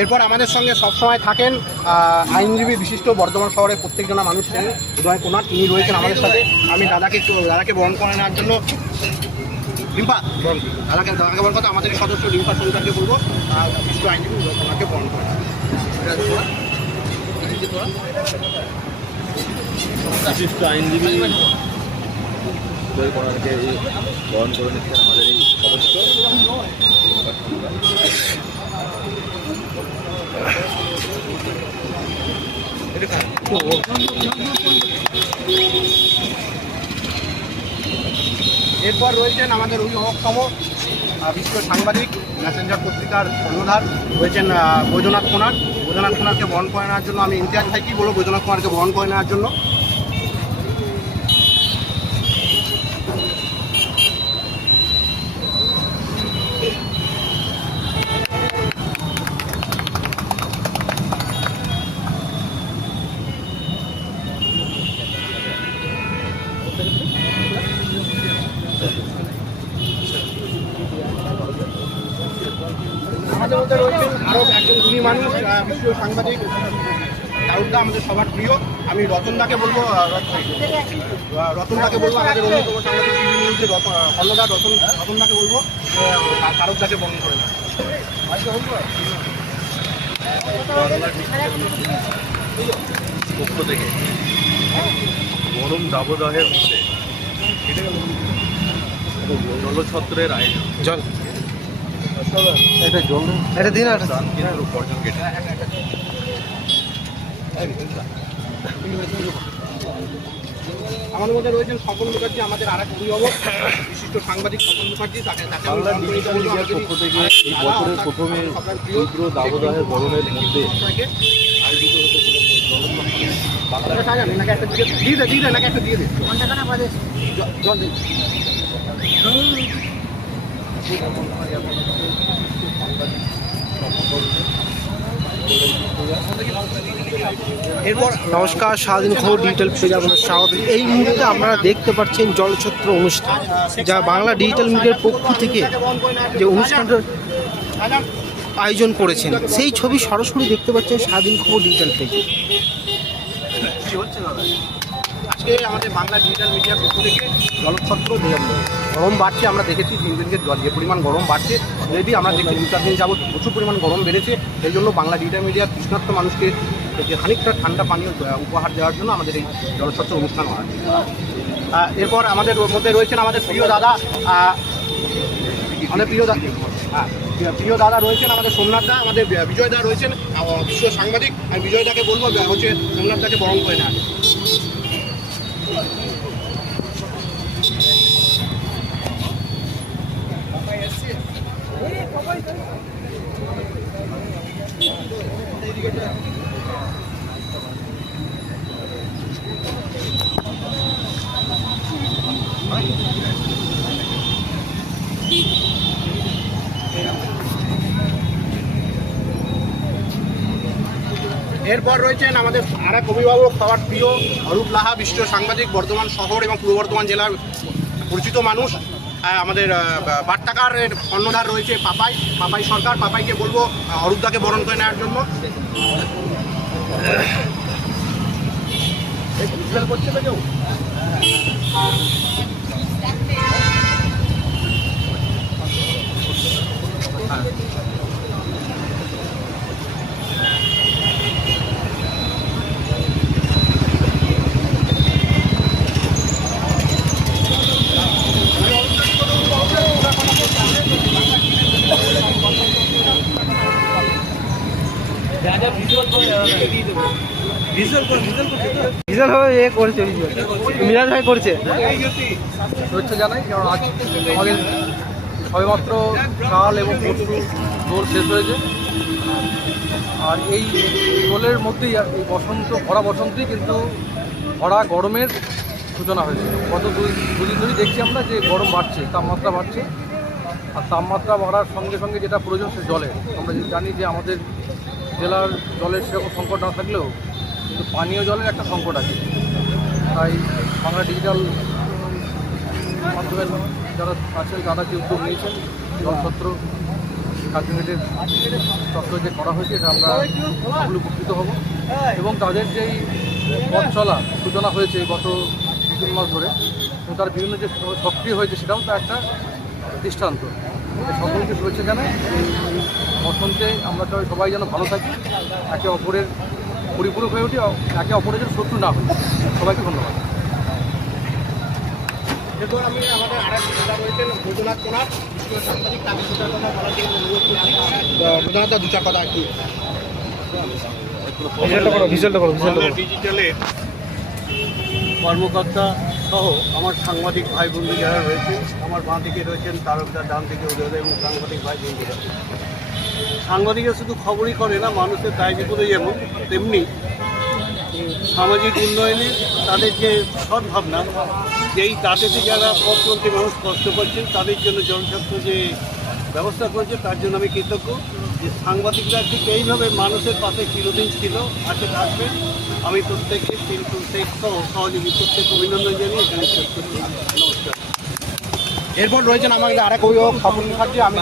এরপর আমাদের সঙ্গে সবসময় থাকেন আইনজীবী বিশিষ্ট বর্ধমান শহরের প্রত্যেকজনা মানুষ চেনেন উদয় কুমার, তিনি রয়েছেন আমাদের সাথে আমি দাদাকে দাদাকে বরণ করে নেওয়ার জন্য, রিম্পা, দাদাকে দাদাকে বরণ করতে, আমাদের সদস্য রিম্পা সরকারকে বলব বিশিষ্ট আইনজীবী উদয় কুমারকে বরণ করে? বিশিষ্ট আইনজীবী উদয় কোনারকে বরণ করে নিচ্ছেন আমাদের এই সদস্য এরপর রয়েছেন আমাদের অভিভাবকতম বিশ্ব সাংবাদিক ম্যাসেঞ্জার পত্রিকার কর্ণধার, রয়েছেন বৈদ্যনাথ কুমার বৈদ্যনাথ কুমারকে বরণ করে নেওয়ার জন্য আমি ইমতিয়াজ থাকি বলব, বৈদ্যনাথ কুমারকে বরণ করে নেওয়ার জন্য। আমাদের মধ্যে রয়েছেন আরও একজন গুণী মানুষ বিশ্ব সাংবাদিক দারুদা আমাদের সবার প্রিয়। আমি রতনদাকে বলব রতনদাকে বলব, আমাদের অন্যতম সাংবাদিক রতন রতন রতনদাকে বলব কারকদাকে বরণ করে। পক্ষ থেকে গরম দাবদাহের মধ্যে। জলছত্রের আয়োজন জল এটা জল এটা দিন আর দান কেটে আমাদের মধ্যে রয়েছেন স্বপন মুখার্জি আমাদের আর এক অভিভাবক বিশিষ্ট সাংবাদিক স্বপন মুখার্জি তাকে বাংলা ডিজিটাল মিডিয়ার পক্ষ থেকে এই বছরের প্রথমে তীব্র দাবদাহের বরণের মধ্যে। আয়োজিত হতে চলেছে বাংলা দিয়ে দে। দিয়ে দে, একটা দিয়ে দে। জল দিন। নমস্কার স্বাধীন খবর ডিজিটাল পেজে আপনাদের স্বাগত। এই মুহূর্তে আপনারা দেখতে পাচ্ছেন জলছত্র অনুষ্ঠান, যা বাংলা ডিজিটাল মিডিয়ার পক্ষ থেকে যে অনুষ্ঠানটার সাজান। আয়োজন করেছেন, সেই ছবি সরাসরি দেখতে পাচ্ছেন স্বাধীন খবর ডিজিটাল পেজে আজকে আমাদের বাংলা ডিজিটাল মিডিয়ার পক্ষ থেকে জলছত্র যে- গরম বাড়ছে, আমরা দেখেছি দিন দিনকে যে পরিমাণ গরম বাড়ছে। যদি আমরা দেখছি দু চার দিন যাবত প্রচুর পরিমাণ গরম বেড়েছে। সেই জন্য বাংলা ডিজিটাল মিডিয়া তৃষ্ণার্ত মানুষকে খানিকটা ঠান্ডা পানীয় উপহার দেওয়ার জন্য আমাদের এই জলছত্র অনুষ্ঠান হয়। এরপর আমাদের মধ্যে রয়েছেন আমাদের প্রিয় দাদা আমাদের প্রিয় দাদা হ্যাঁ প্রিয় দাদা রয়েছেন আমাদের সোমনাথ দা, আমাদের বিজয় দা রয়েছেন বিশ্ব সাংবাদিক আমি বিজয় দাকে বলব হচ্ছে সোমনাথ দাকে বরণ করে নেওয়া এরপর রয়েছেন আমাদের আর এক অভিভাবক সবার প্রিয় অরূপ লাহা বিশ্ব সাংবাদিক, বর্ধমান শহর এবং পূর্ব বর্ধমান জেলার পরিচিত মানুষ। আমাদের বাট্টাকার এর রয়েছে পাপাই পাপাই সরকার। পাপাইকে বলব অরূপদাকে বরণ করে নেওয়ার জন্য। করছে তো কেউ? বিশাল ভাবে এ করেছে মিরাজ ভাই করছে। শুভেচ্ছা জানাই কারণ আজ আমাদের সবেমাত্র কাল এবং পরশু দোল শেষ হয়েছে। আর এই দোলের মধ্যেই আর এই বসন্ত ভরা বসন্তই কিন্তু ভরা গরমের সূচনা হয়েছে। গত দুই দুদিন ধরেই দেখছি আমরা যে গরম বাড়ছে তাপমাত্রা বাড়ছে। আর তাপমাত্রা বাড়ার সঙ্গে সঙ্গে যেটা প্রয়োজন সে জলের। আমরা জানি যে আমাদের জেলার জলের সেরকম সংকট না থাকলেও কিন্তু পানীয় জলের একটা সংকট আছে। তাই বাংলা ডিজিটাল মাধ্যমের যারা আছে তারা যে উদ্যোগ নিয়েছেন? জলছত্র কার্যকরের চক্র যে করা হয়েছে, এটা আমরা সকলে উপকৃত হব। এবং তাদের যেই পথ চলা, সূচনা হয়েছে গত তিন মাস ধরে, এবং তার বিভিন্ন যে সক্রিয় হয়েছে, সেটাও তো একটা দৃষ্টান্ত। সকলকে শুভেচ্ছা জানাই। বসন্তে আমরা সবাই যেন ভালো থাকি, একে অপরের পরিপূরক হয়ে উঠি একে অপরের যেন শত্রু না হই সবাইকে ধন্যবাদ। এরপর আমি আমাদের আরেক নেতা রয়েছেন বৈদ্যনাথ কোনার সাংবাদিক তাকে দু চার কথা বলার জন্য অনুরোধ করছি। বৈদ্যনাথ দু চার কথা একটু। ভিজুয়ালটা করো ভিজুয়ালটা করো ভিজুয়ালটা করো ডিজিটালের কর্মকর্তা সহ আমার সাংবাদিক ভাই বন্ধু যারা রয়েছে আমার বাঁ দিকে রয়েছেন তারকদার ডান দিকে উদয় এবং সাংবাদিক ভাই বন্ধুরা। সাংবাদিকরা শুধু খবরই করে না, মানুষের দায় বিপদে যেমন, তেমনি সামাজিক উন্নয়নে তাদের যে সদ্ভাবনা, যেই তাতেতে যারা পথ চলতে মানুষ কষ্ট করছেন তাদের জন্য জনস্বাস্থ্য যে ব্যবস্থা করেছে, তার জন্য আমি কৃতজ্ঞ। যে সাংবাদিকরা ঠিক এইভাবে মানুষের পাশে চিরদিন ছিল আছে থাকবেন আমি প্রত্যেককে কিন্তু সেই সহ সহযোগী প্রত্যেক অভিনন্দন জানিয়ে এখানে নমস্কার। এরপর রয়েছেন আমাদের আরেক অভিভাবক স্বপন মুখার্জি। আমি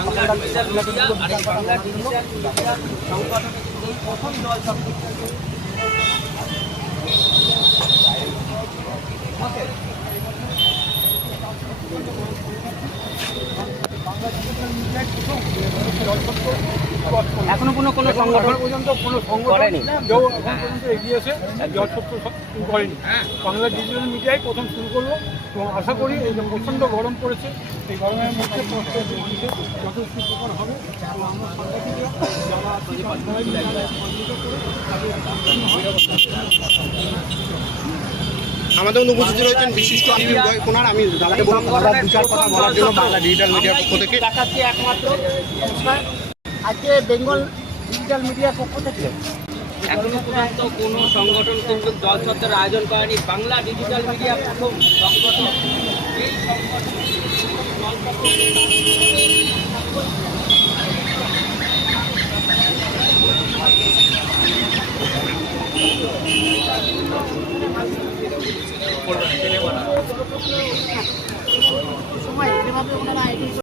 স্বপন এখনও কোনো কোনো সংগঠন পর্যন্ত কোনো সংগঠন কেউ এখন পর্যন্ত এগিয়ে এসে জলছত্র শুরু করেনি। বাংলা ডিজিটাল মিডিয়ায় প্রথম শুরু করল। এবং আশা করি এই যে প্রচণ্ড গরম পড়েছে এই গরমের মধ্যে যথেষ্ট উপকার হবে। আমরা সাংবাদিকরা যারা আছি সবাই মিলে সহযোগিতা করে আমাদের মধ্যে উপস্থিত রয়েছেন বিশিষ্ট আইনজীবী উদয় কোনার আমি দাদাকে বলব দাদা দু চার কথা বলার জন্য বাংলা ডিজিটাল মিডিয়ার পক্ষ থেকে একমাত্র আজকে বেঙ্গল ডিজিটাল মিডিয়ার পক্ষ থেকে। এখনও পর্যন্ত কোনো সংগঠন কিন্তু জল চত্বরের আয়োজন করেনি। বাংলা ডিজিটাল মিডিয়া প্রথম সংগঠন। এই সংগঠন